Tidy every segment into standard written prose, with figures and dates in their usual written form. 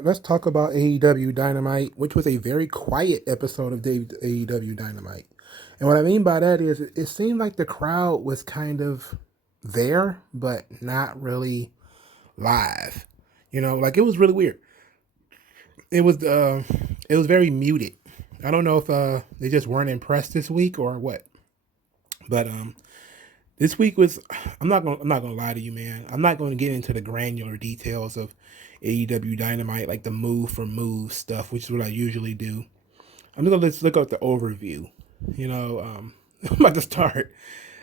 right, let's talk about AEW Dynamite, which was a very quiet episode of AEW Dynamite. And what I mean by that is it seemed like the crowd was kind of there, but not really live. Like it was really weird. It was it was very muted. I don't know if they just weren't impressed this week or what. But this week was I'm not gonna lie to you, man. I'm not gonna get into the granular details of AEW Dynamite, like the move for move stuff, which is what I usually do. I'm just gonna let's look at the overview. I'm about to start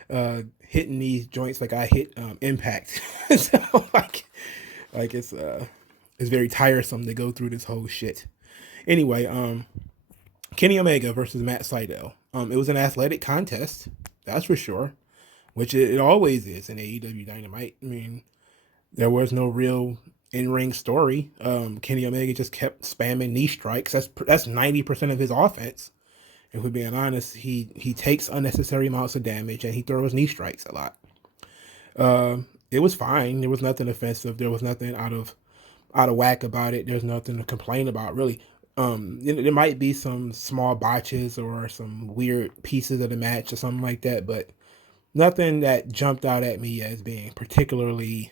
hitting these joints like I hit Impact. So like it's very tiresome to go through this whole shit. Anyway, Kenny Omega versus Matt Seidel. It was an athletic contest, that's for sure, which it always is in AEW Dynamite. I mean, there was no real in-ring story. Kenny Omega just kept spamming knee strikes. That's 90% of his offense. If we're being honest, he takes unnecessary amounts of damage and he throws knee strikes a lot. It was fine. There was nothing offensive. There was nothing out of whack about it. There's nothing to complain about, really. There might be some small botches or some weird pieces of the match or something like that, but nothing that jumped out at me as being particularly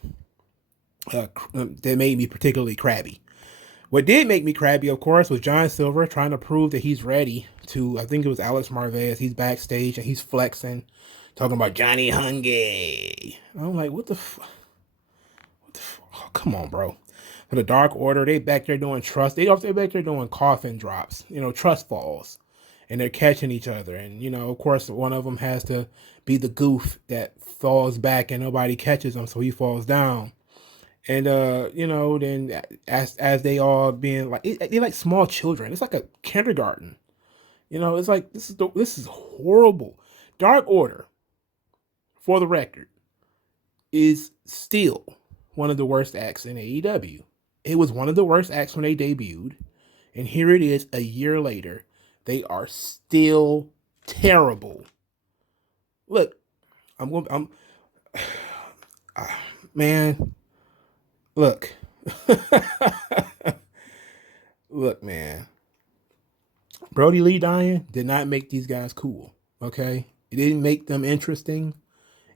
that made me particularly crabby. What did make me crabby, of course, was John Silver trying to prove that he's ready to, I think it was Alex Marvez. He's backstage and he's flexing, talking about Johnny Hungee. I'm like, what the oh, come on, bro. For the Dark Order, they back there doing trust. They're back there doing coffin drops, trust falls. And they're catching each other. And, of course, one of them has to be the goof that falls back and nobody catches him, so he falls down. And then as they all being like they're like small children. It's like a kindergarten. It's like this is horrible. Dark Order, for the record, is still one of the worst acts in AEW. It was one of the worst acts when they debuted, and here it is a year later. They are still terrible. Look, man. Look, look, man. Brody Lee dying did not make these guys cool. Okay, it didn't make them interesting.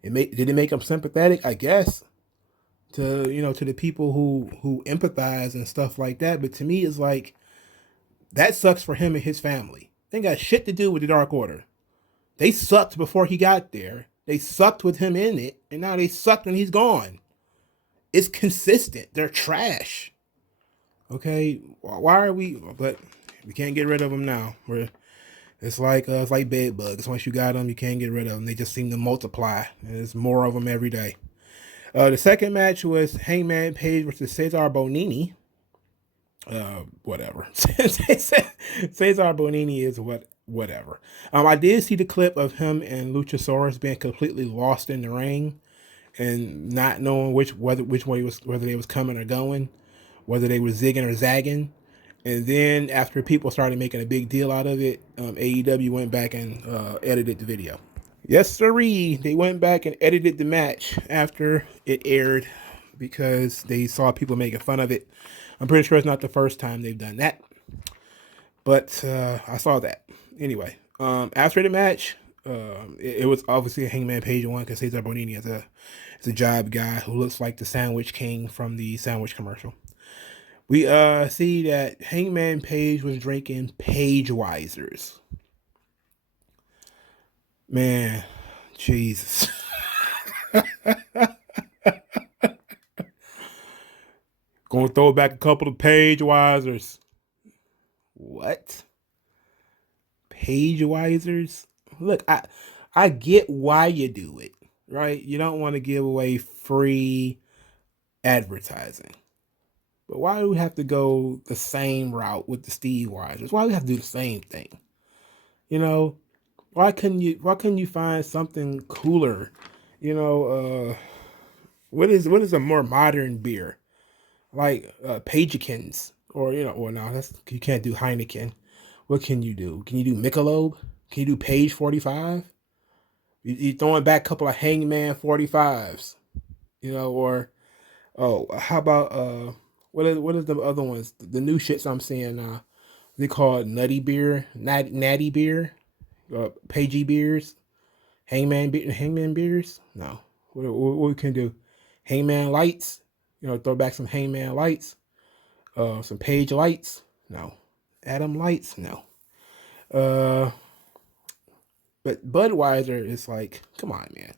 Did it make them sympathetic? I guess to to the people who empathize and stuff like that. But to me, it's like that sucks for him and his family. They ain't got shit to do with the Dark Order. They sucked before he got there. They sucked with him in it, and now they sucked when he's gone. It's consistent. They're trash. Okay, why are we? But we can't get rid of them now. It's like bed bugs. Once you got them, you can't get rid of them. They just seem to multiply. There's more of them every day. The second match was Hangman Page versus Cesar Bonini. Whatever. Cesar Bonini is whatever. I did see the clip of him and Luchasaurus being completely lost in the ring and not knowing which way whether they was coming or going, whether they were zigging or zagging. And then after people started making a big deal out of it, AEW went back and edited the video. Yes, sirree. They went back and edited the match after it aired because they saw people making fun of it. I'm pretty sure it's not the first time they've done that, but I saw that. Anyway, after the match, it was obviously a Hangman Page one because Cesar Bonini is a job guy who looks like the Sandwich King from the sandwich commercial. We see that Hangman Page was drinking Paige Weisers. Man, Jesus. Gonna throw back a couple of Paige Weisers. What? Paige Weisers? Look, I get why you do it, right? You don't want to give away free advertising. But why do we have to go the same route with the Steve Weisers? Why do we have to do the same thing? Why couldn't you find something cooler? What is a more modern beer? Like Pagekins, or no, you can't do Heineken. What can you do? Can you do Michelob? Can you do Page 45? You throwing back a couple of Hangman 45s, or how about What is the other ones? The new shits I'm seeing now. They call it Nutty Beer, Natty Beer, Paige beers, Hangman beers. No, what we can do? Hangman lights. Throw back some Hangman lights. Some Paige lights. No, Adam lights. No. But Budweiser is like, come on, man.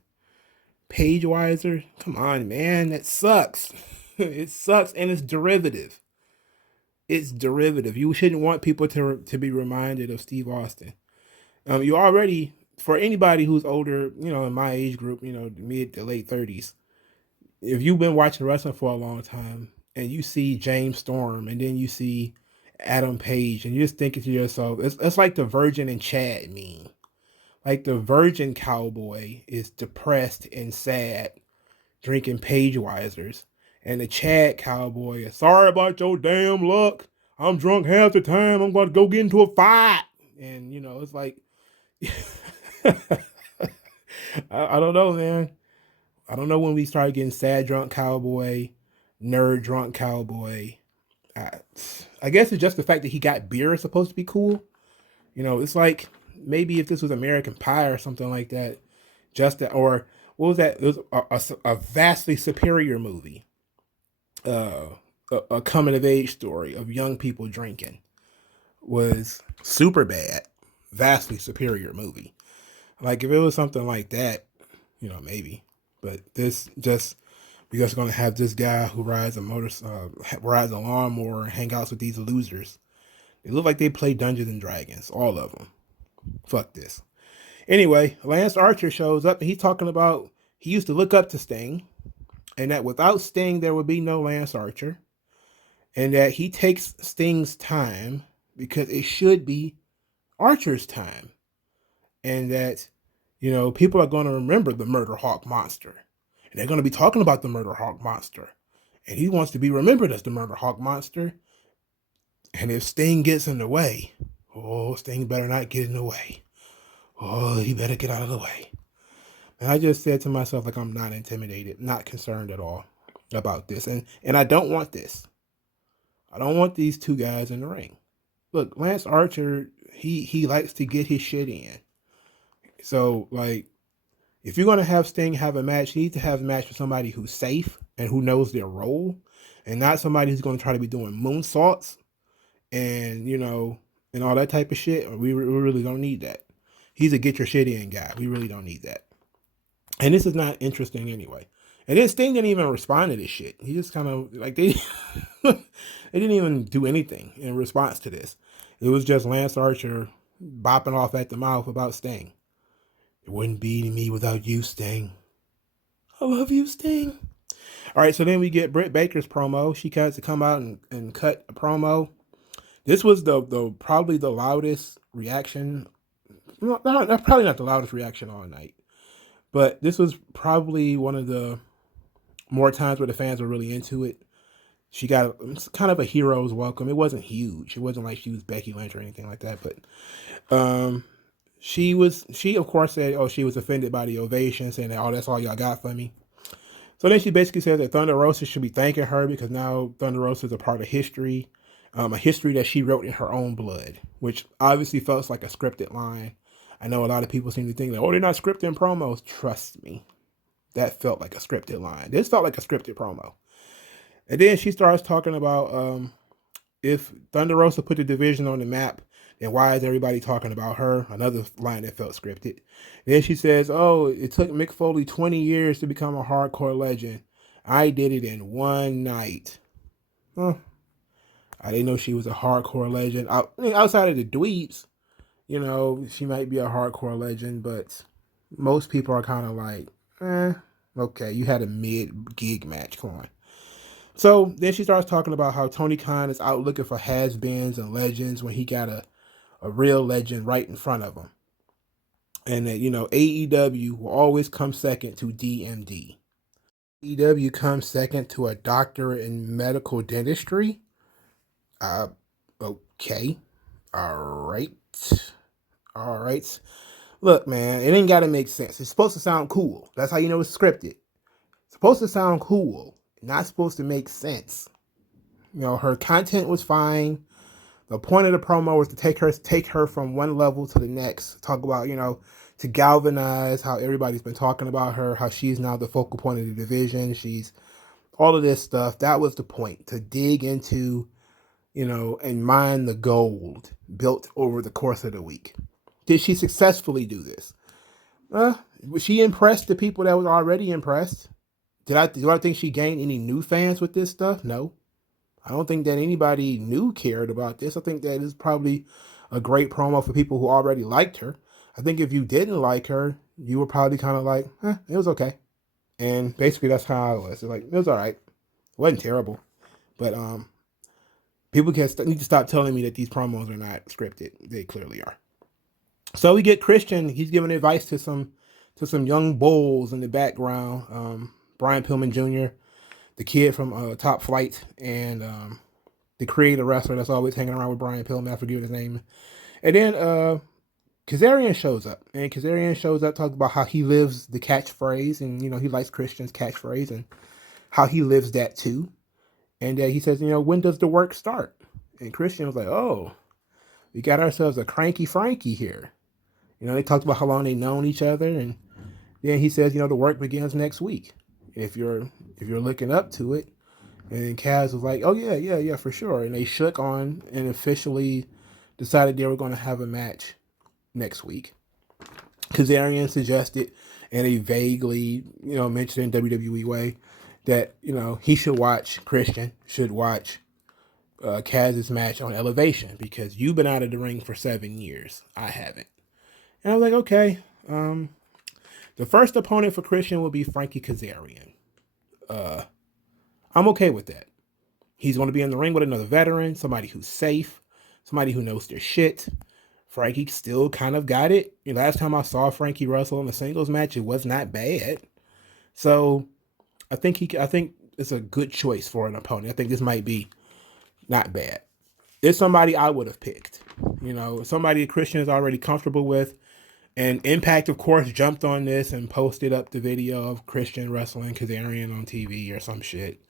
Paige Weiser, come on, man. That sucks. It sucks, and it's derivative. It's derivative. You shouldn't want people to be reminded of Steve Austin. You already, for anybody who's older, in my age group, mid to late 30s, if you've been watching wrestling for a long time and you see James Storm and then you see Adam Page and you're just thinking to yourself, it's like the Virgin and Chad meme. Like the Virgin cowboy is depressed and sad, drinking Paige Weisers. And the Chad cowboy is sorry about your damn luck. I'm drunk half the time. I'm going to go get into a fight. And, it's like, I don't know, man. I don't know when we started getting sad drunk cowboy, nerd drunk cowboy. I guess it's just the fact that he got beer is supposed to be cool. It's like maybe if this was American Pie or something like that, or what was that? It was a vastly superior movie. A coming of age story of young people drinking was super bad, vastly superior movie. Like if it was something like that, maybe. But this just because we're gonna have this guy who rides a lawnmower and hang out with these losers. They look like they play Dungeons and Dragons, all of them. Fuck this. Anyway, Lance Archer shows up and he's talking about he used to look up to Sting, and that without Sting there would be no Lance Archer, and that he takes Sting's time because it should be Archer's time, and that people are going to remember the Murder Hawk Monster, and they're going to be talking about the Murder Hawk Monster, and he wants to be remembered as the Murder Hawk Monster. And if Sting gets in the way, Sting better not get in the way. He better get out of the way. And I just said to myself, like, I'm not intimidated, not concerned at all about this. And I don't want this. I don't want these two guys in the ring. Look, Lance Archer, he likes to get his shit in. So, like, if you're going to have Sting have a match, you need to have a match with somebody who's safe and who knows their role, and not somebody who's going to try to be doing moonsaults and, and all that type of shit. We really don't need that. He's a get your shit in guy. We really don't need that. And this is not interesting anyway. And then Sting didn't even respond to this shit. He just kind of, like, they didn't even do anything in response to this. It was just Lance Archer bopping off at the mouth about Sting. It wouldn't be me without you, Sting. I love you, Sting. All right, so then we get Britt Baker's promo. She got to come out and cut a promo. This was the probably the loudest reaction. Probably not the loudest reaction all night, but this was probably one of the more times where the fans were really into it. She got kind of a hero's welcome. It wasn't huge. It wasn't like she was Becky Lynch or anything like that, but she of course said, she was offended by the ovation, saying that, that's all y'all got for me. So then she basically said that Thunder Rosa should be thanking her because now Thunder Rosa is a part of history. A history that she wrote in her own blood, which obviously felt like a scripted line. I know a lot of people seem to think that, they're not scripted promos. Trust me, that felt like a scripted line. This felt like a scripted promo. And then she starts talking about if Thunder Rosa put the division on the map, then why is everybody talking about her? Another line that felt scripted. Then she says, it took Mick Foley 20 years to become a hardcore legend. I did it in one night. I didn't know she was a hardcore legend. Outside of the dweebs, she might be a hardcore legend, but most people are kind of like, okay, you had a mid-gig match. Come on. So then she starts talking about how Tony Khan is out looking for has-beens and legends when he got a real legend right in front of him. And that, AEW will always come second to DMD. AEW comes second to a doctor in medical dentistry. Okay. All right. Look, man, it ain't got to make sense. It's supposed to sound cool. That's how it's scripted. It's supposed to sound cool, not supposed to make sense. Her content was fine. The point of the promo was to take her from one level to the next. Talk about, to galvanize how everybody's been talking about her, how she's now the focal point of the division. She's all of this stuff. That was the point, to dig into, and mine the gold built over the course of the week. Did she successfully do this? Was she impressed the people that was already impressed? Do I think she gained any new fans with this stuff? No. I don't think that anybody new cared about this. I think that is probably a great promo for people who already liked her. I think if you didn't like her, you were probably kind of like, it was okay. And basically that's how I was. It's like, it was all right. It wasn't terrible. But people need to stop telling me that these promos are not scripted. They clearly are. So we get Christian. He's giving advice to some young bulls in the background. Brian Pillman Jr., the kid from Top Flight, and the creative wrestler that's always hanging around with Brian Pillman. I forget his name. And then Kazarian shows up. And Kazarian shows up, talks about how he lives the catchphrase. And, he likes Christian's catchphrase and how he lives that too. And he says, when does the work start? And Christian was like, oh, we got ourselves a cranky Frankie here. They talked about how long they known each other. And then he says, the work begins next week. If you're looking up to it. And Kaz was like, oh, yeah, for sure. And they shook on and officially decided they were going to have a match next week. Kazarian suggested in a vaguely, mentioned in WWE way that, Christian should watch Kaz's match on Elevation because you've been out of the ring for 7 years. I haven't. And I was like, okay. The first opponent for Christian will be Frankie Kazarian. I'm okay with that. He's going to be in the ring with another veteran, somebody who's safe, somebody who knows their shit. Frankie still kind of got it. Last time I saw Frankie wrestle in a singles match, it was not bad. So I think it's a good choice for an opponent. I think this might be not bad. It's somebody I would have picked. Somebody Christian is already comfortable with. And Impact, of course, jumped on this and posted up the video of Christian wrestling Kazarian on TV or some shit.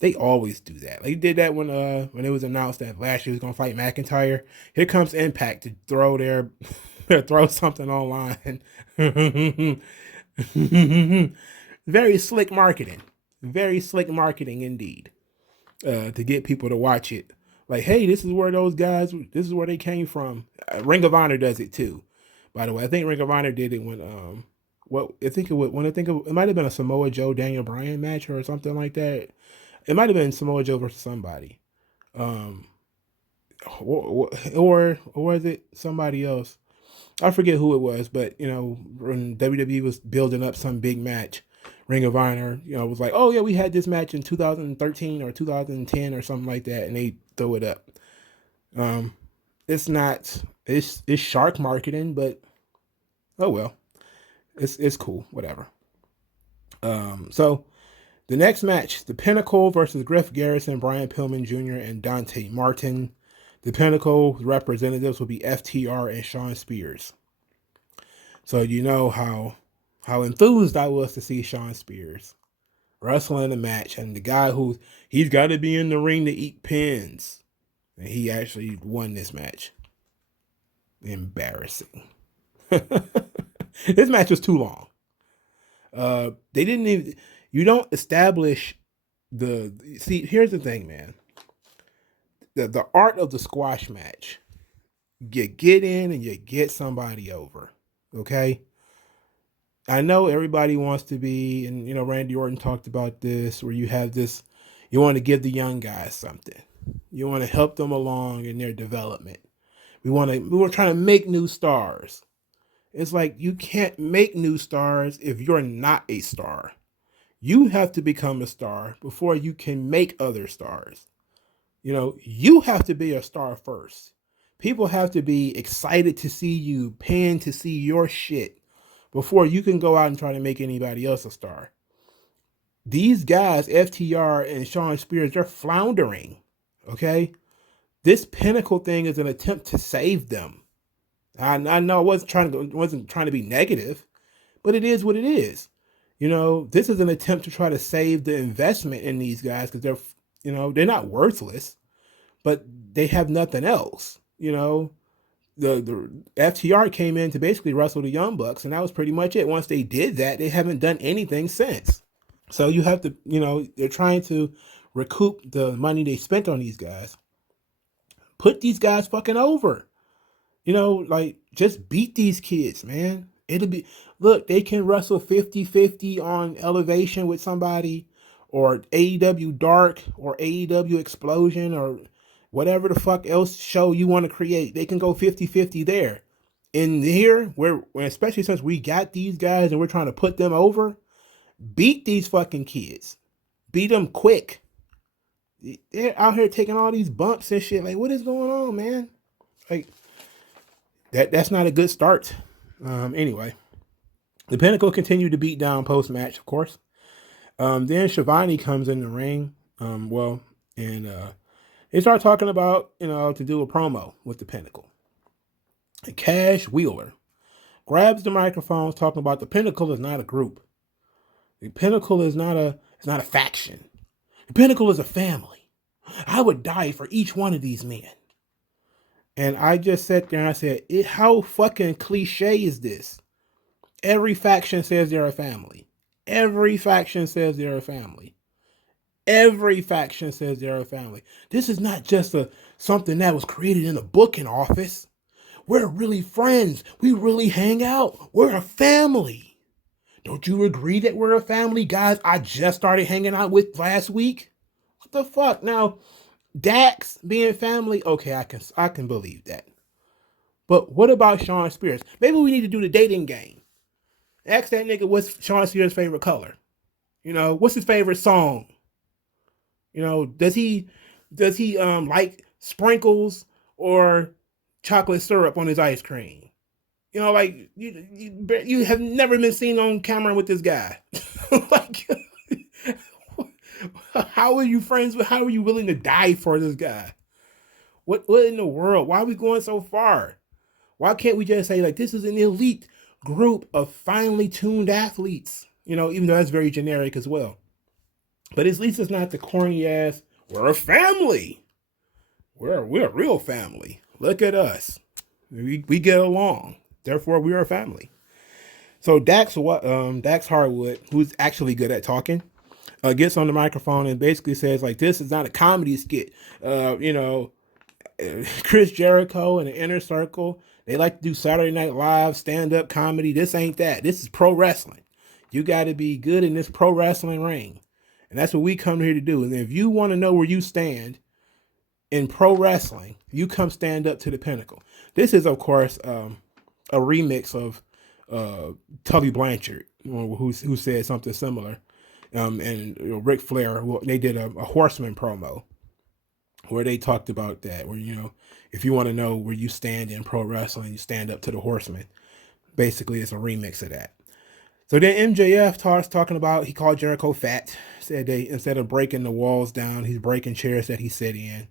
They always do that. They did that when it was announced that Lashley was gonna fight McIntyre. Here comes Impact to throw something online. Very slick marketing. Very slick marketing indeed. To get people to watch it. Like, hey, this is where they came from. Ring of Honor does it too. By the way, I think Ring of Honor did it when it might have been a Samoa Joe Daniel Bryan match or something like that. It might have been Samoa Joe versus somebody, or was it somebody else? I forget who it was, but when WWE was building up some big match, Ring of Honor, was like, oh yeah, we had this match in 2013 or 2010 or something like that, and they throw it up. It's shark marketing, but oh well, it's cool, whatever. So the next match, the Pinnacle versus Griff Garrison, Brian Pillman Jr., and Dante Martin. The Pinnacle representatives will be FTR and Shawn Spears. So you know how enthused I was to see Shawn Spears wrestling a match, and the guy he's got to be in the ring to eat pins, and he actually won this match. Embarrassing. This match was too long. They didn't even. You don't establish here's the thing, man. The art of the squash match. You get in and you get somebody over. Okay? I know everybody wants to be, and Randy Orton talked about this, where you have this, you want to give the young guys something. You want to help them along in their development. We were trying to make new stars. It's like you can't make new stars if you're not a star. You have to become a star before you can make other stars. You have to be a star first. People have to be excited to see you, paying to see your shit before you can go out and try to make anybody else a star. These guys, FTR and Shawn Spears, they're floundering. Okay? This Pinnacle thing is an attempt to save them. I know I wasn't trying to be negative, but it is what it is. This is an attempt to try to save the investment in these guys because they're not worthless, but they have nothing else. The FTR came in to basically wrestle the Young Bucks, and that was pretty much it. Once they did that, they haven't done anything since. So you have to, they're trying to recoup the money they spent on these guys. Put these guys fucking over. Just beat these kids, man. Look, they can wrestle 50-50 on Elevation with somebody, or AEW Dark, or AEW Explosion, or whatever the fuck else show you want to create. They can go 50-50 there. In here, especially since we got these guys and we're trying to put them over, beat these fucking kids. Beat them quick. They're out here taking all these bumps and shit. Like, what is going on, man? Like, that's not a good start. Anyway, the Pinnacle continued to beat down post-match, of course. Then Shivani comes in the ring. And they start talking about, to do a promo with the Pinnacle. And Cash Wheeler grabs the microphone, talking about the Pinnacle is not a group. The Pinnacle is not a faction. The Pinnacle is a family. I would die for each one of these men. And I just sat there and I said, how fucking cliche is this? Every faction says they're a family. Every faction says they're a family. Every faction says they're a family. This is not just something that was created in a booking office. We're really friends. We really hang out. We're a family. Don't you agree that we're a family, guys? I just started hanging out with last week. What the fuck? Now, Dax being family, okay, I can believe that. But what about Sean Spears? Maybe we need to do the dating game. Ask that nigga what's Sean Spears' favorite color. What's his favorite song? Does he like sprinkles or chocolate syrup on his ice cream? Like you have never been seen on camera with this guy. Like, how are you friends with? How are you willing to die for this guy? What in the world? Why are we going so far? Why can't we just say, like, this is an elite group of finely tuned athletes? Even though that's very generic as well. But at least it's not the corny ass, we're a family. We're a real family. Look at us. We get along. Therefore, we are a family. So Dax Harwood, who's actually good at talking, gets on the microphone and basically says, like, this is not a comedy skit. Chris Jericho and the Inner Circle, they like to do Saturday Night Live, stand-up comedy. This ain't that. This is pro wrestling. You got to be good in this pro wrestling ring. And that's what we come here to do. And if you want to know where you stand in pro wrestling, you come stand up to the Pinnacle. This is, of course, a remix of Tully Blanchard, who said something similar. And Ric Flair, they did a Horseman promo where they talked about that, where, if you want to know where you stand in pro wrestling, you stand up to the Horseman. Basically, it's a remix of that. So then MJF talking about, he called Jericho fat, said instead of breaking the walls down, he's breaking chairs that he sat in,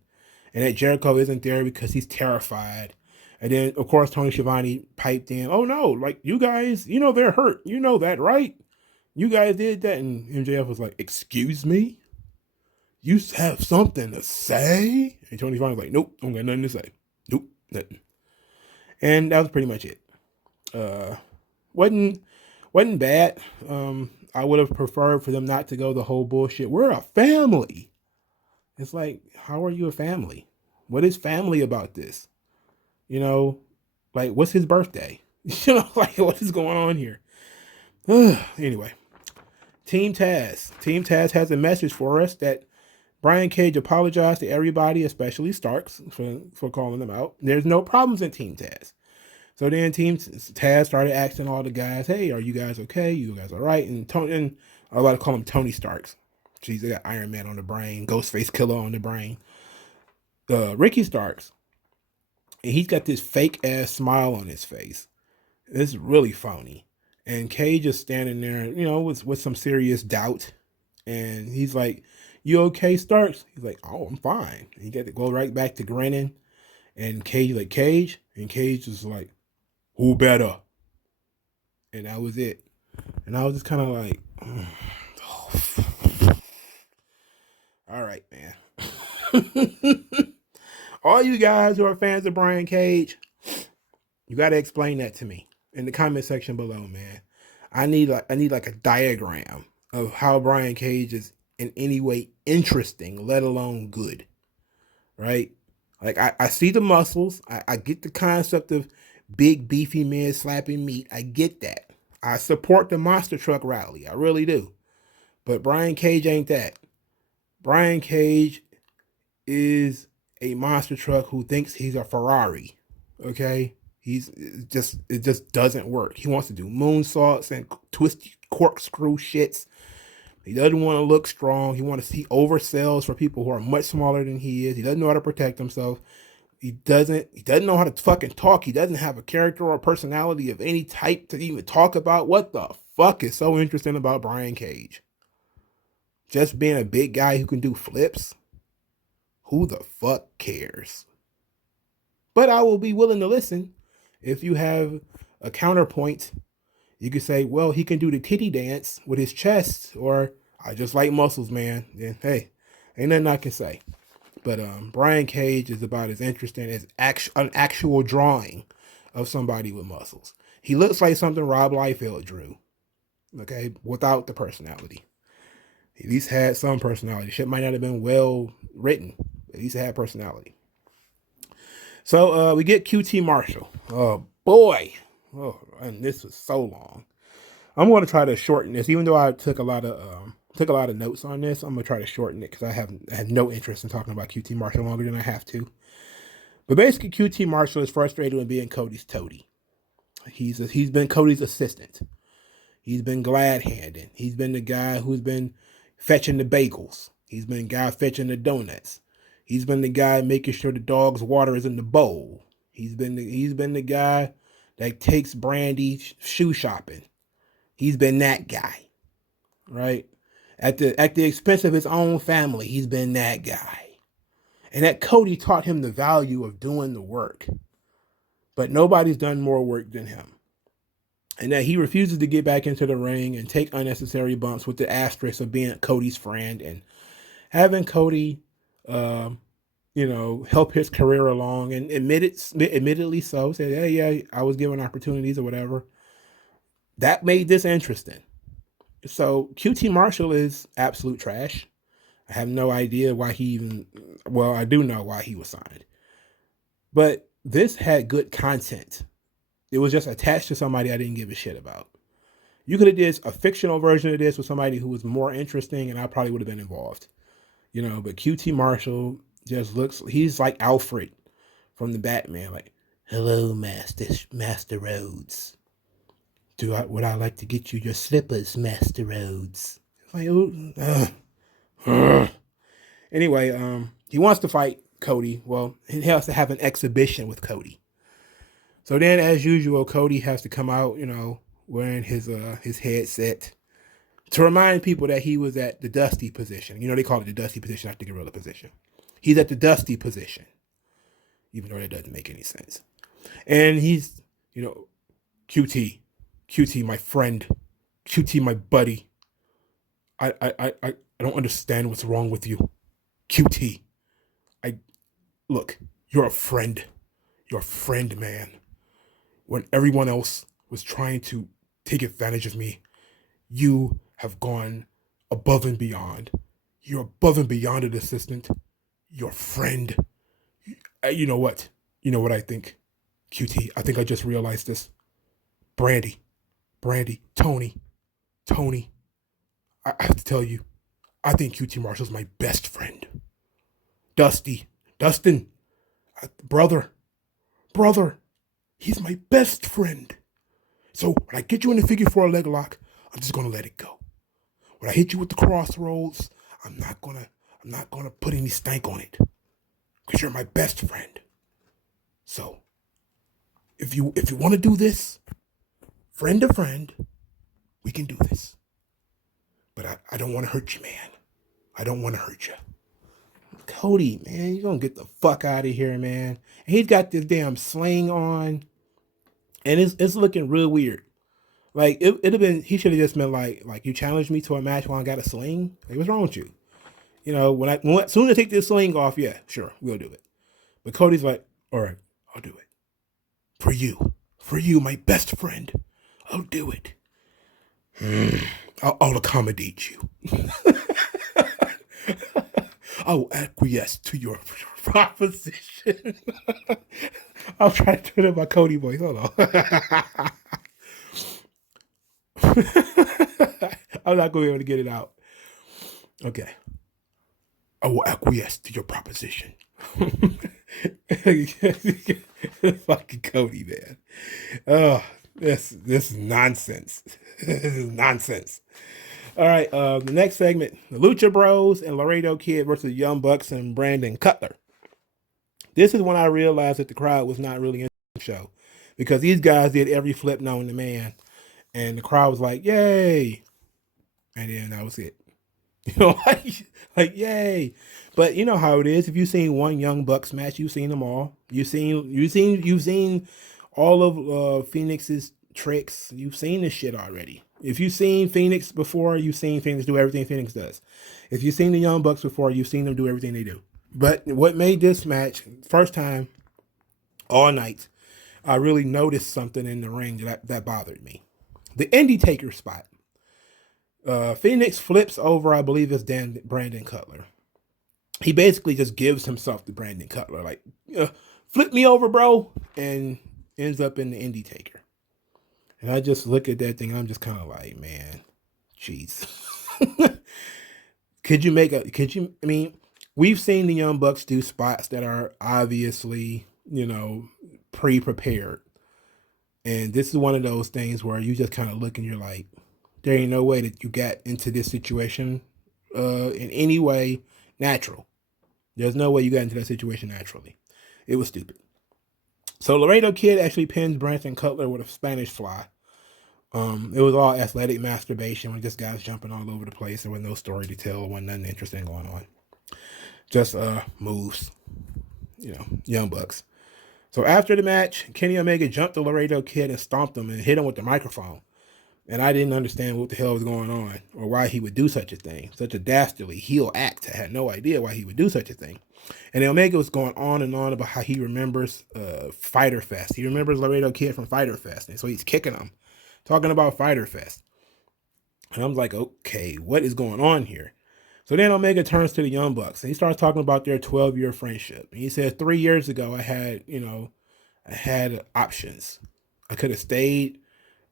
and that Jericho isn't there because he's terrified. And then, of course, Tony Schiavone piped in, oh no, like, you guys, they're hurt. You know that, right? You guys did that. And MJF was like, excuse me? You have something to say? And Tony Schiavone was like, nope, I don't got nothing to say. Nope, nothing. And that was pretty much it. Wasn't bad. I would have preferred for them not to go the whole bullshit. We're a family. It's like, how are you a family? What is family about this? Like, what's his birthday? Like, what is going on here? Anyway, Team Taz. Team Taz has a message for us that Brian Cage apologized to everybody, especially Starks, for calling them out. There's no problems in Team Taz. So then Team Taz started asking all the guys, hey, are you guys okay? You guys all right? And I like to call him Tony Starks. Jeez, they got Iron Man on the brain, Ghostface Killer on the brain. Ricky Starks, and he's got this fake ass smile on his face. It's really phony. And Cage is standing there, with some serious doubt. And he's like, you okay, Starks? He's like, oh, I'm fine. And he got to go right back to grinning. And Cage like, Cage? And Cage was like, who better? And that was it. And I was just kind of like, oh. All right, man. All you guys who are fans of Brian Cage, you got to explain that to me in the comment section below, man. I need like a diagram of how Brian Cage is in any way interesting, let alone good, right? Like I see the muscles. I get the concept of big beefy men slapping meat. I get that. I support the monster truck rally. I really do. But Brian Cage ain't that. Brian Cage is a monster truck who thinks he's a Ferrari. Okay? It just doesn't work. He wants to do moonsaults and twisty corkscrew shits. He doesn't want to look strong. He oversells for people who are much smaller than he is. He doesn't know how to protect himself. He doesn't know how to fucking talk. He doesn't have a character or personality of any type to even talk about. What the fuck is so interesting about Brian Cage? Just being a big guy who can do flips? Who the fuck cares? But I will be willing to listen if you have a counterpoint. You could say, well, he can do the titty dance with his chest, or I just like muscles, man. Then hey, ain't nothing I can say. But Brian Cage is about as interesting as an actual drawing of somebody with muscles. He looks like something Rob Liefeld drew, okay, without the personality. He at least had some personality. Shit might not have been well written, but at least it had personality. So we get QT Marshall. Oh boy, and this was so long. I'm going to try to shorten this, even though I took a lot of notes on this. I'm gonna try to shorten it because I have no interest in talking about QT Marshall longer than I have to. But basically, QT Marshall is frustrated with being Cody's toady. He's been Cody's assistant. He's been glad handing. He's been the guy who's been fetching the bagels. He's been the guy fetching the donuts. He's been the guy making sure the dog's water is in the bowl. He's been the guy that takes Brandy shoe shopping. He's been that guy, right? At the expense of his own family, he's been that guy. And that Cody taught him the value of doing the work. But nobody's done more work than him. And that he refuses to get back into the ring and take unnecessary bumps with the asterisk of being Cody's friend and having Cody, help his career along and admittedly so, said, hey, yeah, I was given opportunities or whatever. That made this interesting. So QT Marshall is absolute trash. I have no idea why I do know why he was signed. But this had good content. It was just attached to somebody I didn't give a shit about. You could have did a fictional version of this with somebody who was more interesting and I probably would have been involved. But QT Marshall just he's like Alfred from the Batman. Like, hello, Master Rhodes. Would I like to get you your slippers, Master Rhodes? Like, anyway, he wants to fight Cody. Well, he has to have an exhibition with Cody. So then, as usual, Cody has to come out, wearing his headset to remind people that he was at the Dusty position. They call it the Dusty position, not the Gorilla position. He's at the Dusty position, even though that doesn't make any sense. And he's, QT, my friend, QT, my buddy. I don't understand what's wrong with you, QT. Look, you're a friend. You're a friend, man. When everyone else was trying to take advantage of me, you have gone above and beyond. You're above and beyond an assistant. You're a friend. You know what? You know what I think, QT? I think I just realized this. Brandy, Tony. I have to tell you, I think QT Marshall's my best friend. Dustin, brother, he's my best friend. So when I get you in the figure 4 leg lock, I'm just gonna let it go. When I hit you with the crossroads, I'm not gonna put any stank on it, because you're my best friend. So if you want to do this, friend to friend, we can do this. But I don't want to hurt you, man. I don't want to hurt you. Cody, man, you're going to get the fuck out of here, man. And he's got this damn sling on. And it's looking real weird. Like, he should have just been like, you challenged me to a match while I got a sling? Like, what's wrong with you? You know, as soon as I take this sling off, yeah, sure, we'll do it. But Cody's like, all right, I'll do it. For you, my best friend. I'll do it. I'll accommodate you. I will acquiesce to your proposition. I'll try to turn up my Cody voice. Hold on. I'm not going to be able to get it out. Okay. I will acquiesce to your proposition. Fucking Cody, man. Oh, this is nonsense. This is nonsense. All right, the next segment, the Lucha Bros and Laredo Kid versus Young Bucks and Brandon Cutler. This is when I realized that the crowd was not really in the show because these guys did every flip known to man, and the crowd was like, "Yay!" And then that was it. You know, like yay. But you know how it is. If you've seen one Young Bucks match, you've seen them all. You've seen all of Phoenix's tricks. You've seen this shit already. If you've seen Phoenix before, you've seen Phoenix do everything Phoenix does. If you've seen the Young Bucks before, you've seen them do everything they do. But what made this match, first time all night, I really noticed something in the ring that bothered me. The Indie Taker spot. Phoenix flips over, I believe it's Brandon Cutler. He basically just gives himself to Brandon Cutler, like, flip me over, bro, and ends up in the Indie Taker. And I just look at that thing, and I'm just kind of like, man, jeez. I mean, we've seen the Young Bucks do spots that are obviously, pre-prepared. And this is one of those things where you just kind of look and you're like, there ain't no way that you got into this situation in any way natural. There's no way you got into that situation naturally. It was stupid. So Laredo Kid actually pins Brandon Cutler with a Spanish fly. It was all athletic masturbation when this guy's jumping all over the place. There was no story to tell. There wasn't nothing interesting going on. Just moves. Young Bucks. So after the match, Kenny Omega jumped the Laredo Kid and stomped him and hit him with the microphone. And I didn't understand what the hell was going on or why he would do such a thing. Such a dastardly heel act. I had no idea why he would do such a thing. And Omega was going on and on about how he remembers Fyter Fest. He remembers Laredo Kid from Fyter Fest. And so he's kicking him, talking about Fyter Fest. And I'm like, okay, what is going on here? So then Omega turns to the Young Bucks and he starts talking about their 12-year friendship. And he says, 3 years ago, I had options. I could have stayed.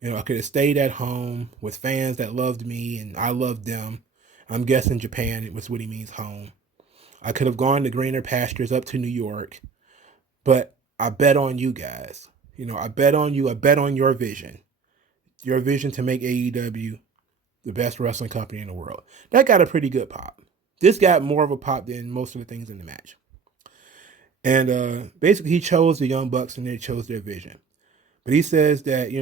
I could have stayed at home with fans that loved me and I loved them. I'm guessing Japan, it was what he means, home. I could have gone to greener pastures up to New York, but I bet on you guys. I bet on you. I bet on your vision to make AEW the best wrestling company in the world. That got a pretty good pop. This got more of a pop than most of the things in the match. And basically he chose the Young Bucks and they chose their vision. But he says that,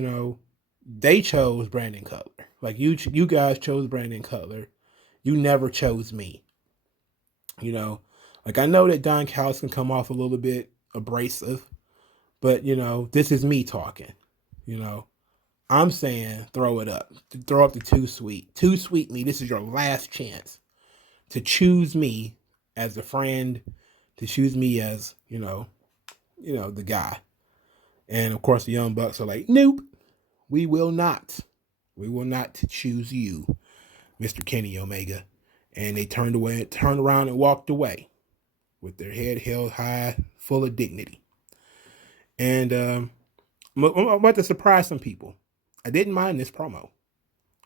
they chose Brandon Cutler. Like you guys chose Brandon Cutler. You never chose me. Like I know that Don Callis can come off a little bit abrasive, but this is me talking. I'm saying throw it up. Throw up the Too Sweet. Too Sweet me. This is your last chance to choose me as a friend, to choose me as, the guy. And of course the Young Bucks are like, nope. We will not choose you, Mr. Kenny Omega. And they turned around and walked away with their head held high, full of dignity. And I'm about to surprise some people. I didn't mind this promo,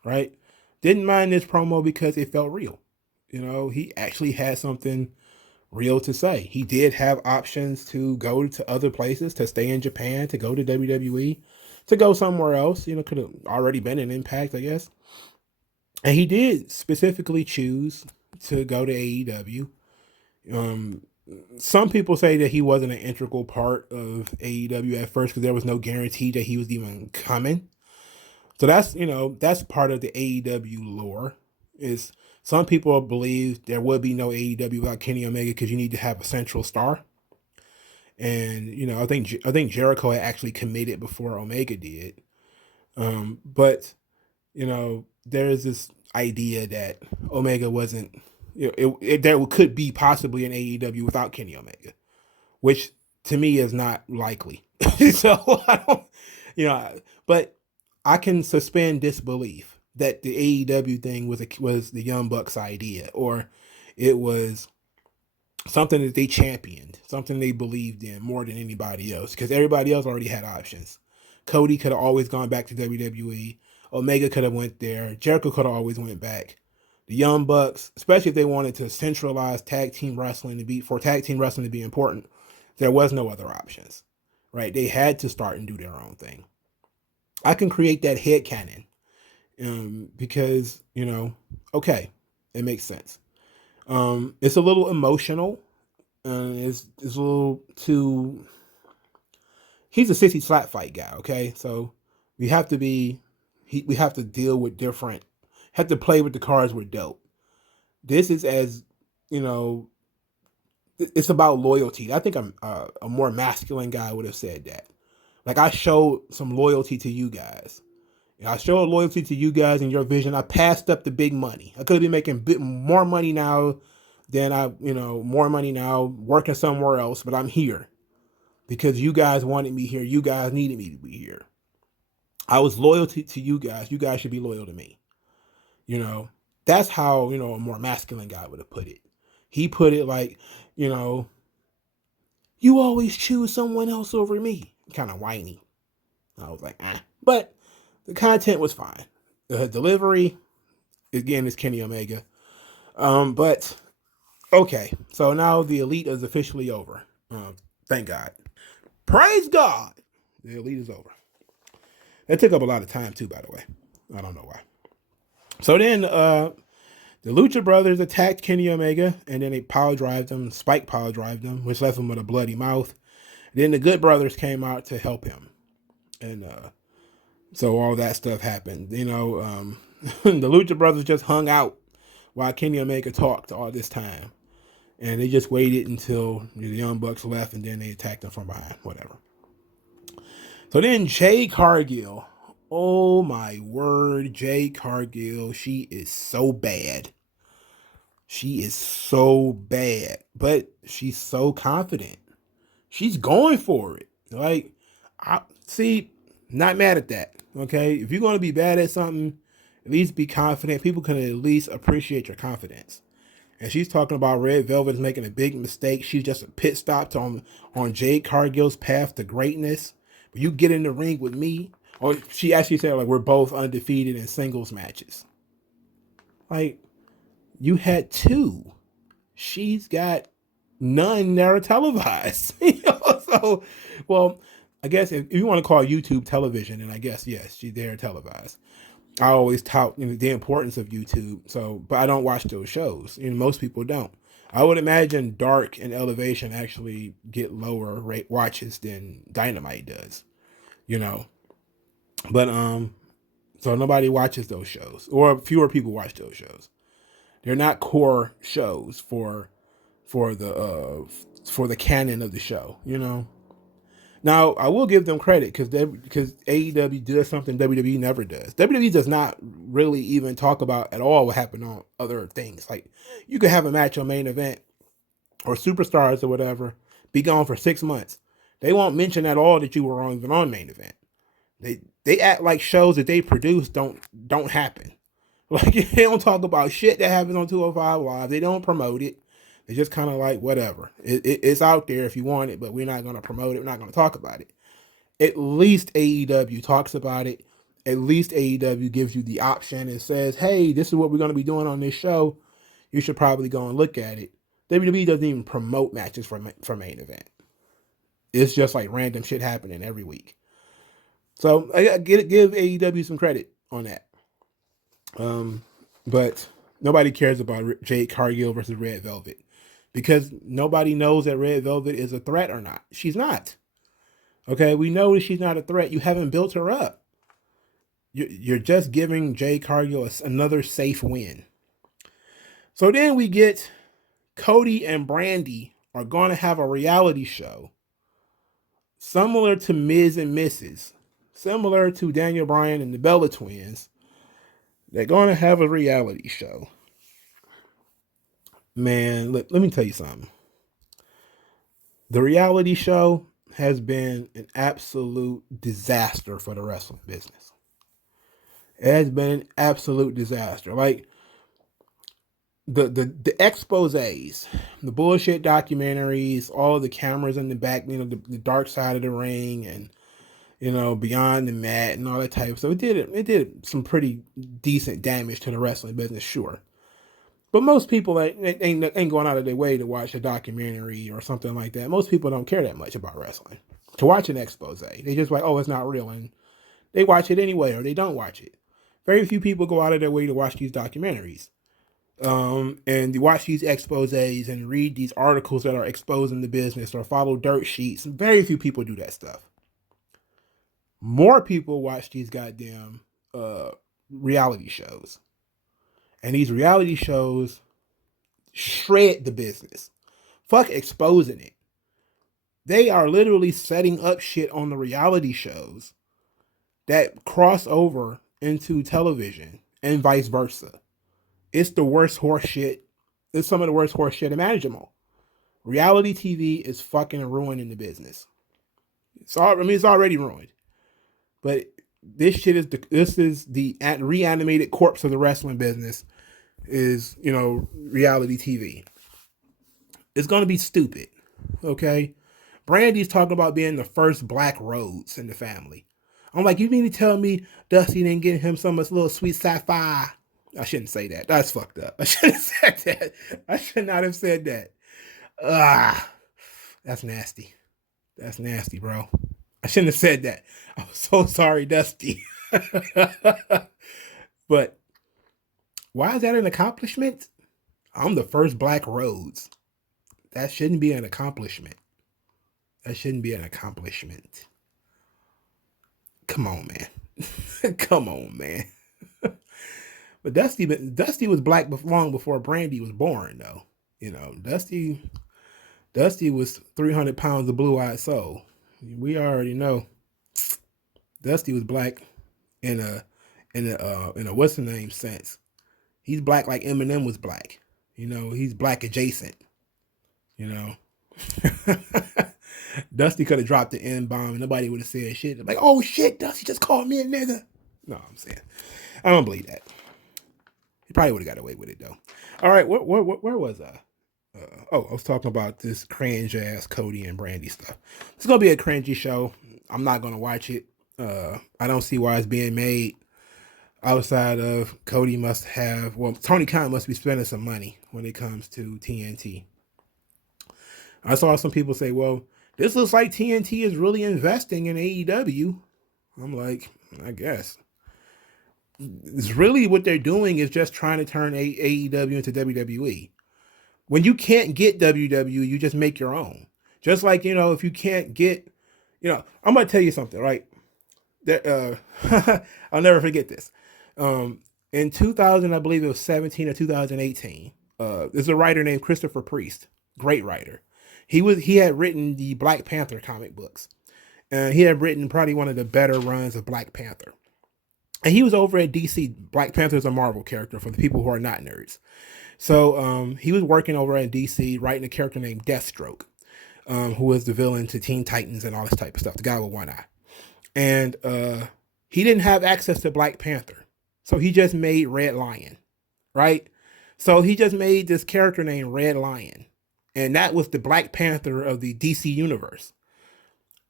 right? Didn't mind this promo because it felt real. He actually had something real to say. He did have options to go to other places, to stay in Japan, to go to WWE. To go somewhere else, could have already been an Impact, I guess. And he did specifically choose to go to AEW. Some people say that he wasn't an integral part of AEW at first because there was no guarantee that he was even coming. So that's part of the AEW lore. Is some people believe there would be no AEW without Kenny Omega because you need to have a central star. And, I think Jericho had actually committed before Omega did. But, there's this idea that Omega wasn't there could be possibly an AEW without Kenny Omega, which to me is not likely. So I don't, but I can suspend disbelief that the AEW thing was the Young Bucks idea, or it was something that they championed, something they believed in more than anybody else, because everybody else already had options. Cody could have always gone back to WWE. Omega could have went there. Jericho could have always went back. The Young Bucks, especially if they wanted to centralize tag team wrestling for tag team wrestling to be important, there was no other options, right? They had to start and do their own thing. I can create that headcanon because, okay, it makes sense. It's a little emotional. It's a little too. He's a sissy slap fight guy, okay? So we have to deal with different. Have to play with the cards we're dealt. This is it's about loyalty. I think a more masculine guy would have said that. Like, I showed some loyalty to you guys. I showed loyalty to you guys in your vision. I passed up the big money. I could be making more money now more money now working somewhere else, but I'm here because you guys wanted me here. You guys needed me to be here. I was loyal to you guys. You guys should be loyal to me. That's how, a more masculine guy would have put it. He put it like, you always choose someone else over me. Kind of whiny. I was like, But the content was fine. The delivery, again, is Kenny Omega. But okay, so now the Elite is officially over. Thank God. Praise God. The Elite is over. That took up a lot of time too, by the way. I don't know why. So then the Lucha Brothers attacked Kenny Omega, and then they Spike power drived him, which left him with a bloody mouth. Then the Good Brothers came out to help him. And so all that stuff happened. The Lucha Brothers just hung out while Kenny Omega talked all this time. And they just waited until the Young Bucks left, and then they attacked them from behind, whatever. So then Jade Cargill, oh my word, Jade Cargill, she is so bad. She is so bad, but she's so confident. She's going for it. Like, not mad at that, okay? If you're going to be bad at something, at least be confident. People can at least appreciate your confidence. And she's talking about Red Velvet is making a big mistake. She's just a pit stop on Jade Cargill's path to greatness. But you get in the ring with me. Or she actually said, like, we're both undefeated in singles matches. Like, you had two. She's got none that are televised. So, well, I guess if you want to call YouTube television, then I guess, yes, they're televised. I always tout the importance of YouTube. So, but I don't watch those shows. Most people don't. I would imagine Dark and Elevation actually get lower rate watches than Dynamite does. But so nobody watches those shows, or fewer people watch those shows. They're not core shows for the canon of the show. Now, I will give them credit because AEW does something WWE never does. WWE does not really even talk about at all what happened on other things. Like, you could have a match on main event or superstars or whatever, be gone for 6 months. They won't mention at all that you were even on main event. They act like shows that they produce don't happen. Like, they don't talk about shit that happens on 205 Live. They don't promote it. They're just kind of like, whatever. It's out there if you want it, but we're not going to promote it. We're not going to talk about it. At least AEW talks about it. At least AEW gives you the option and says, hey, this is what we're going to be doing on this show. You should probably go and look at it. WWE doesn't even promote matches for main event. It's just like random shit happening every week. So I give AEW some credit on that. But nobody cares about Jade Cargill versus Red Velvet. Because nobody knows that Red Velvet is a threat or not. She's not. Okay, we know that she's not a threat. You haven't built her up. You're just giving Jade Cargill another safe win. So then we get Cody and Brandy are going to have a reality show similar to Miz and Mrs., similar to Daniel Bryan and the Bella Twins. They're going to have a reality show. Man, let me tell you something. The reality show has been an absolute disaster for the wrestling business. It has been an absolute disaster. Like the exposés, the bullshit documentaries, all the cameras in the back, the dark side of the ring, and beyond the mat and all that type of stuff. It did some pretty decent damage to the wrestling business, sure. But most people ain't going out of their way to watch a documentary or something like that. Most people don't care that much about wrestling. To watch an expose, they just like, oh, it's not real, and they watch it anyway, or they don't watch it. Very few people go out of their way to watch these documentaries, and watch these exposés and read these articles that are exposing the business or follow dirt sheets. Very few people do that stuff. More people watch these goddamn reality shows. And these reality shows shred the business. Fuck exposing it. They are literally setting up shit on the reality shows that cross over into television and vice versa. It's the worst horse shit. It's some of the worst horse shit imaginable. Reality TV is fucking ruining the business. It's already ruined. But this is the reanimated corpse of the wrestling business. Is reality TV. It's gonna be stupid. Okay, Brandy's talking about being the first Black Rhodes in the family. I'm like, you mean to tell me Dusty didn't get him some of this little sweet sci-fi? I shouldn't say that. That's fucked up. I shouldn't have said that. I should not have said that. That's nasty. That's nasty, bro. I shouldn't have said that. I'm so sorry, Dusty. But why is that an accomplishment? I'm the first Black Rhodes. That shouldn't be an accomplishment. That shouldn't be an accomplishment. Come on, man. Come on, man. But Dusty was black long before Brandy was born, though. Dusty was 300 pounds of blue-eyed soul. We already know. Dusty was black in a what's the name sense. He's black like Eminem was black. He's black adjacent. Dusty could have dropped the N-bomb and nobody would have said shit. Like, oh shit, Dusty just called me a nigga. No, I'm saying. I don't believe that. He probably would have got away with it though. All right, where was I? I was talking about this cringe ass Cody and Brandy stuff. It's gonna be a cringy show. I'm not gonna watch it. I don't see why it's being made. Outside of Tony Khan must be spending some money when it comes to TNT. I saw some people say, well, this looks like TNT is really investing in AEW. I'm like, I guess. It's really what they're doing is just trying to turn AEW into WWE. When you can't get WWE, you just make your own. Just like, if you can't get, I'm going to tell you something, right? I'll never forget this. In 2000, I believe it was 17 or 2018, there's a writer named Christopher Priest, great writer. He had written the Black Panther comic books, and he had written probably one of the better runs of Black Panther. And he was over at DC. Black Panther is a Marvel character for the people who are not nerds. So he was working over at DC, writing a character named Deathstroke, who was the villain to Teen Titans and all this type of stuff, the guy with one eye. And he didn't have access to Black Panther. So he just made Red Lion, right? So he just made this character named Red Lion. And that was the Black Panther of the DC universe.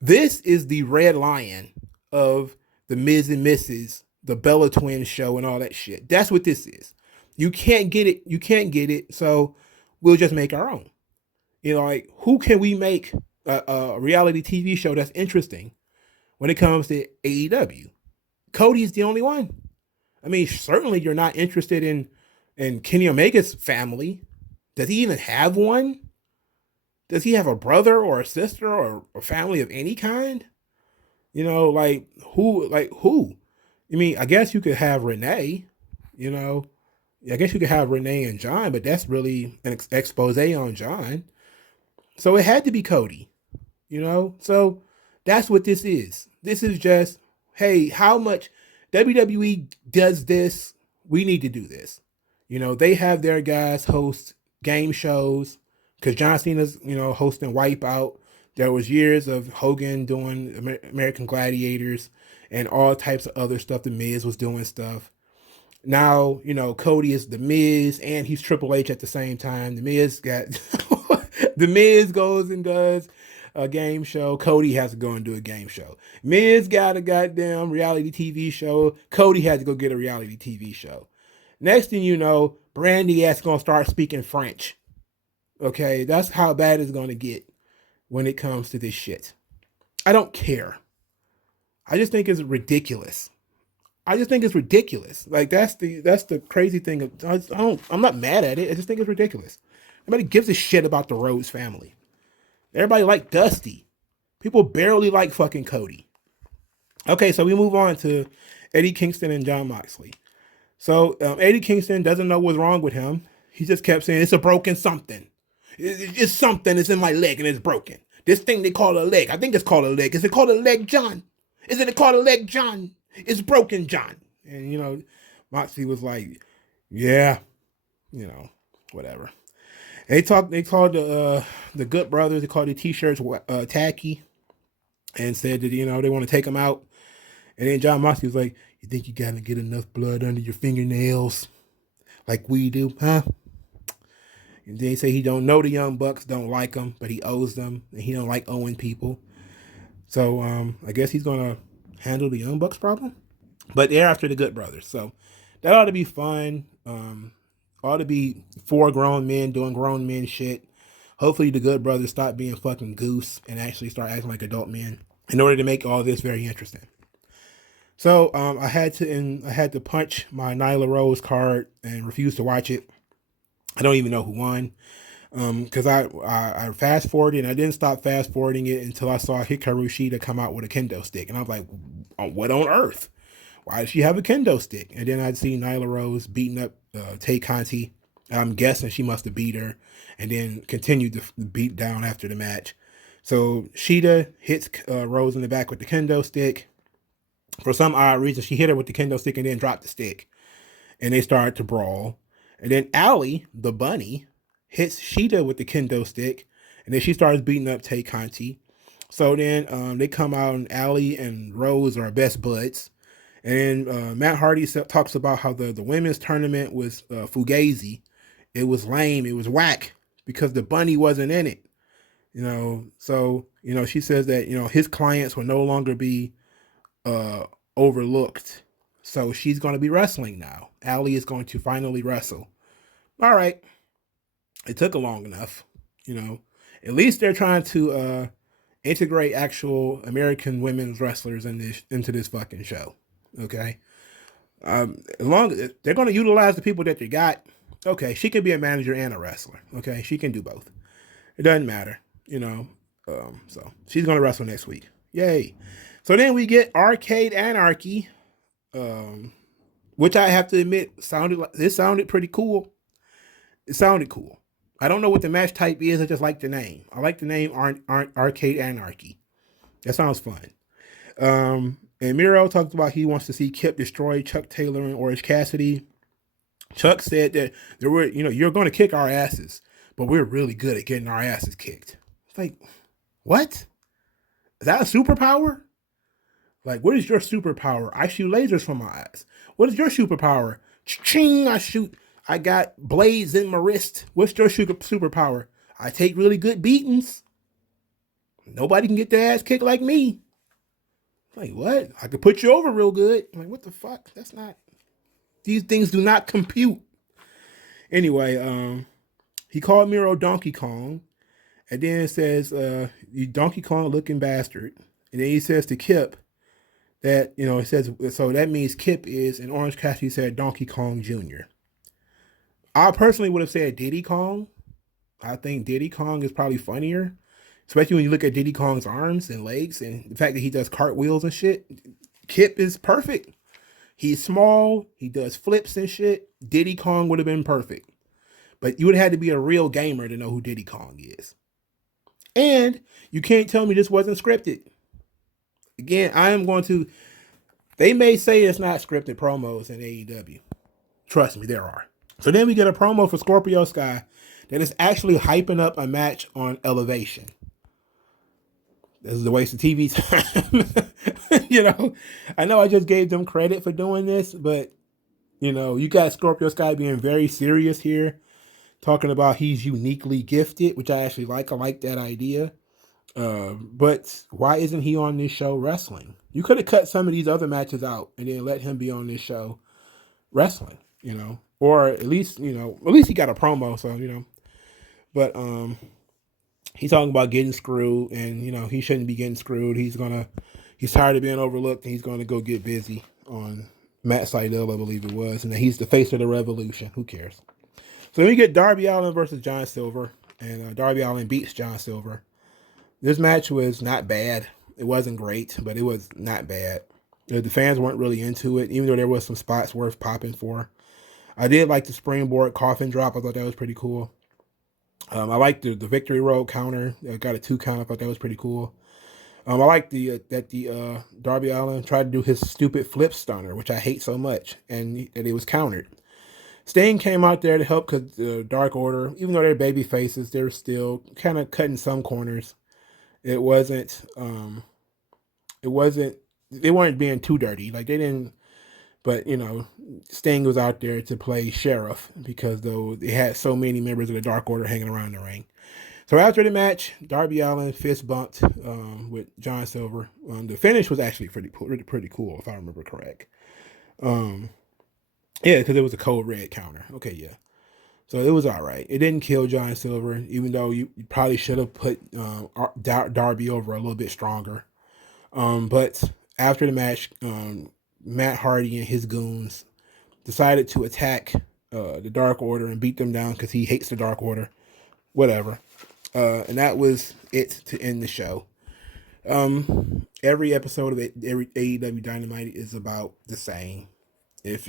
This is the Red Lion of the Miz and Mrs., the Bella Twins show and all that shit. That's what this is. You can't get it. You can't get it. So we'll just make our own. Like, who can we make a reality TV show that's interesting when it comes to AEW? Cody's the only one. I mean, certainly you're not interested in Kenny Omega's family. Does he even have one? Does he have a brother or a sister or a family of any kind? Like who? I mean, I guess you could have Renee, I guess you could have Renee and John, but that's really an expose on John. So it had to be Cody, So that's what this is. This is just, hey, how much WWE does this? We need to do this. They have their guys host game shows, because John Cena's, hosting Wipeout. There was years of Hogan doing American Gladiators and all types of other stuff. The Miz was doing stuff. Now, Cody is The Miz and he's Triple H at the same time. The Miz got The Miz goes and does a game show. Cody has to go and do a game show. Miz got a goddamn reality TV show. Cody had to go get a reality TV show. Next thing you know, Brandy is going to start speaking French. Okay, that's how bad it's going to get when it comes to this shit. I don't care. I just think it's ridiculous. Like that's the crazy thing. I'm not mad at it. I just think it's ridiculous. Nobody gives a shit about the Rhodes family. Everybody like Dusty. People barely like fucking Cody. Okay, so we move on to Eddie Kingston and Jon Moxley. So Eddie Kingston doesn't know what's wrong with him. He just kept saying, it's a broken something. It's something that's in my leg and it's broken. This thing they call a leg. I think it's called a leg. Is it called a leg, John? Isn't it called a leg, John? It's broken, John. And, Moxley was like, yeah, whatever. And they called the Good Brothers, they called the t-shirts tacky and said that, they want to take them out. And then Jon Moxley was like, you think you got to get enough blood under your fingernails like we do, huh? And then he say he don't know the Young Bucks, don't like them, but he owes them, and he don't like owing people. So I guess he's going to handle the Young Bucks problem. But they're after the Good Brothers. So that ought to be fun. Ought to be 4 grown men doing grown men shit. Hopefully the Good Brothers stop being fucking goose and actually start acting like adult men in order to make all this very interesting. So I had to punch my Nyla Rose card and refuse to watch it. I don't even know who won. Because I fast forwarded and I didn't stop fast forwarding it until I saw Hikaru Shida come out with a kendo stick. And I was like, what on earth? Why does she have a kendo stick? And then I'd see Nyla Rose beating up Tay Conti. I'm guessing she must have beat her and then continued to beat down after the match. So Shida hits Rose in the back with the kendo stick. For some odd reason, she hit her with the kendo stick and then dropped the stick. And they started to brawl. And then Allie, the bunny, hits Shida with the kendo stick, and then she starts beating up Tay Conti. So then they come out, and Allie and Rose are best buds. And Matt Hardy talks about how the women's tournament was fugazi. It was lame. It was whack because the bunny wasn't in it. So she says that his clients will no longer be overlooked. So she's going to be wrestling now. Allie is going to finally wrestle. All right. It took long enough, At least they're trying to integrate actual American women's wrestlers into this fucking show. Okay. As long as they're going to utilize the people that they got. Okay. She can be a manager and a wrestler. Okay. She can do both. It doesn't matter, so she's going to wrestle next week. Yay. So then we get Arcade Anarchy, which I have to admit sounded pretty cool. It sounded cool. I don't know what the match type is. I just like the name. I like the name Arcade Anarchy. That sounds fun. And Miro talked about he wants to see Kip destroy Chuck Taylor and Orange Cassidy. Chuck said that there were, you're going to kick our asses, but we're really good at getting our asses kicked. It's like, what? Is that a superpower? Like, what is your superpower? I shoot lasers from my eyes. What is your superpower? Ching! I got blades in my wrist. What's your superpower? I take really good beatings. Nobody can get their ass kicked like me. Like, what? I could put you over real good. Like, what the fuck? That's not... These things do not compute. Anyway, he called Miro Donkey Kong. And then it says, you Donkey Kong looking bastard. And then he says to Kip that, it says, so that means Kip is, and Orange Cassidy said Donkey Kong Jr. I personally would have said Diddy Kong. I think Diddy Kong is probably funnier. Especially when you look at Diddy Kong's arms and legs and the fact that he does cartwheels and shit. Kip is perfect. He's small. He does flips and shit. Diddy Kong would have been perfect. But you would have had to be a real gamer to know who Diddy Kong is. And you can't tell me this wasn't scripted. Again, they may say it's not scripted promos in AEW. Trust me, there are. So then we get a promo for Scorpio Sky. that is actually hyping up a match on Elevation. This is a waste of TV time. I know I just gave them credit for doing this, but you got Scorpio Sky being very serious here, talking about he's uniquely gifted, which I actually like. I like that idea. But why isn't he on this show wrestling? You could have cut some of these other matches out and then let him be on this show wrestling, or at least he got a promo. So, but, he's talking about getting screwed and, he shouldn't be getting screwed. He's tired of being overlooked and he's going to go get busy on Matt Seidel, I believe it was. And he's the face of the revolution. Who cares? So then we get Darby Allin versus John Silver, and Darby Allin beats John Silver. This match was not bad. It wasn't great, but it was not bad. The fans weren't really into it, even though there was some spots worth popping for. I did like the springboard coffin drop. I thought that was pretty cool. I liked the Victory Road counter. I got a 2 count. I thought that was pretty cool. I like that Darby Allin tried to do his stupid flip stunner, which I hate so much, and it was countered. Sting came out there to help because the Dark Order, even though they're baby faces, they're still kind of cutting some corners. They weren't being too dirty. Like they didn't, but Sting was out there to play sheriff because though they had so many members of the Dark Order hanging around the ring. So after the match, Darby Allin fist bumped with John Silver. The finish was actually pretty cool, if I remember correct. Yeah, because it was a code red counter. Okay, yeah. So it was all right. It didn't kill John Silver, even though you probably should have put Darby over a little bit stronger. But after the match, Matt Hardy and his goons decided to attack the Dark Order and beat them down because he hates the Dark Order. Whatever. And that was it to end the show. Every episode of every AEW Dynamite is about the same. It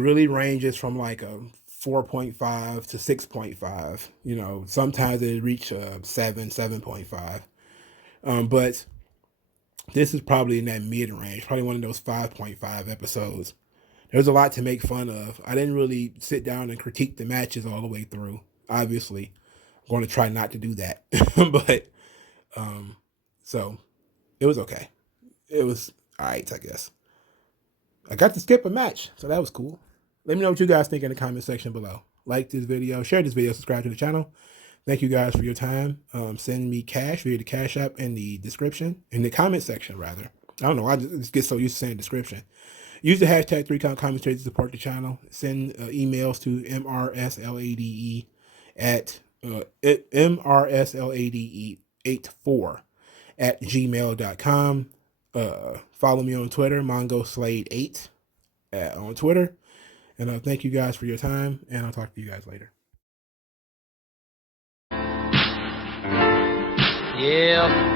really ranges from like a 4.5 to 6.5. Sometimes it reach 7.5. But this is probably in that mid range, probably one of those 5.5 episodes. There's a lot to make fun of. I didn't really sit down and critique the matches all the way through. Obviously, I'm going to try not to do that. But so it was okay. It was all right, I guess. I got to skip a match, so that was cool. Let me know what you guys think in the comment section below. Like this video, share this video, subscribe to the channel. Thank you guys for your time. Send me cash via the Cash App in the description, in the comment section, rather. I don't know. I just get so used to saying description. Use the hashtag 3CountCommentary to support the channel. Send emails to mrslade at mrslade84@gmail.com. Follow me on Twitter, MongoSlade8 on Twitter. And thank you guys for your time, and I'll talk to you guys later. Yeah.